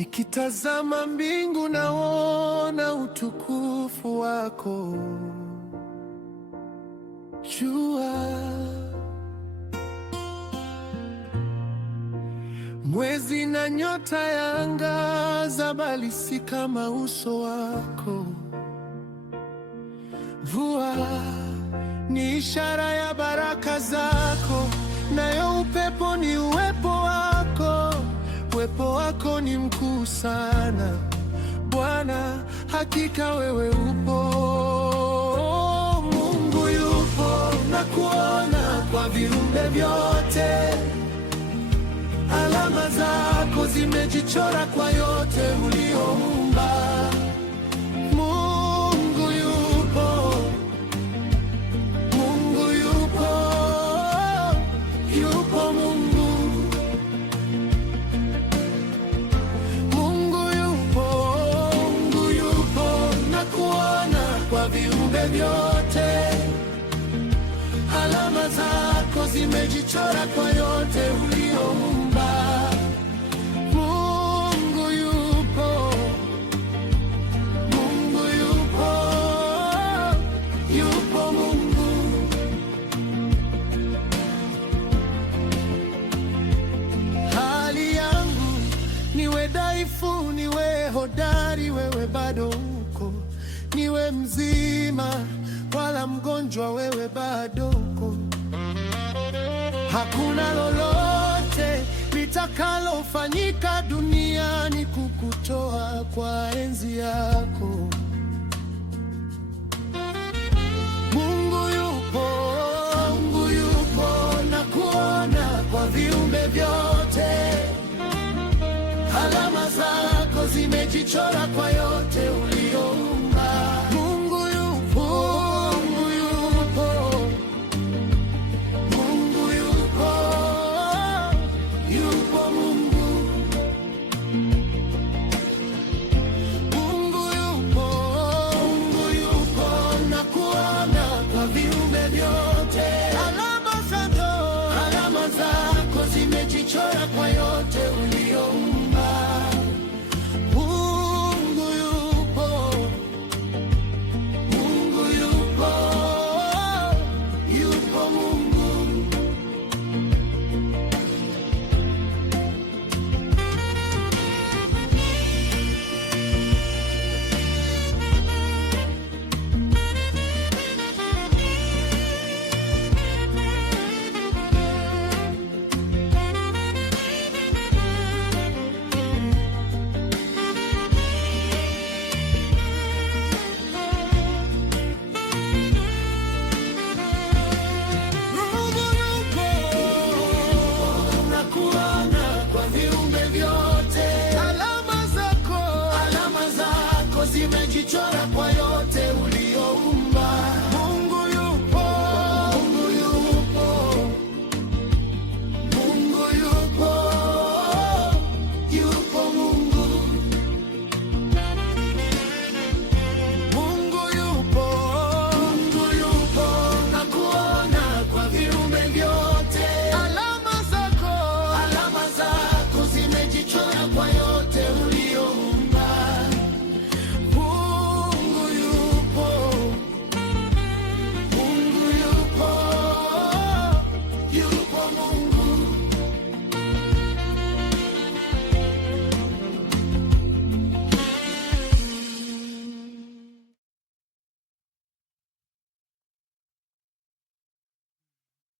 Nikitazama mbingu naona utukufu wako. Jua, mwezi na nyota yaangaza, bali si kama uso wako. Mvua ni ishara ya baraka zako, nayo upepo ni uwepo wako. Uwepo wako ni mkuu sana Bwana, hakika wewe upo. Mungu yupo, na kuona kwa viumbe vyote. Alama zako zimejichora kwa yote ulioumba. Mungu yupo, Mungu yupo, yupo Mungu. Mungu yupo, Mungu yupo, na kuona kwa viumbe vyote. Alama zako zimejichora kwa yote ulioumba. Mungu yupo, Mungu yupo, yupo Mungu. Hali yangu niwe dhaifu, niwe hodari, wewe bado uko. Niwe mzima wala mgonjwa, wewe bado uko. Hakuna lolote litakalofanyika duniani kukutoa kwa enzi yako. Mungu yupo, Mungu yupo, na kuona kwa viumbe vyote. Alama zako zimejichora kwa yote ulioumba. Mungu yupo, Mungu yupo, Mungu yupo, yupo Mungu. Mungu yupo, Mungu yupo, na kuona kwa viumbe vyote. Alama zako zimejichora kwa yote ulioumba.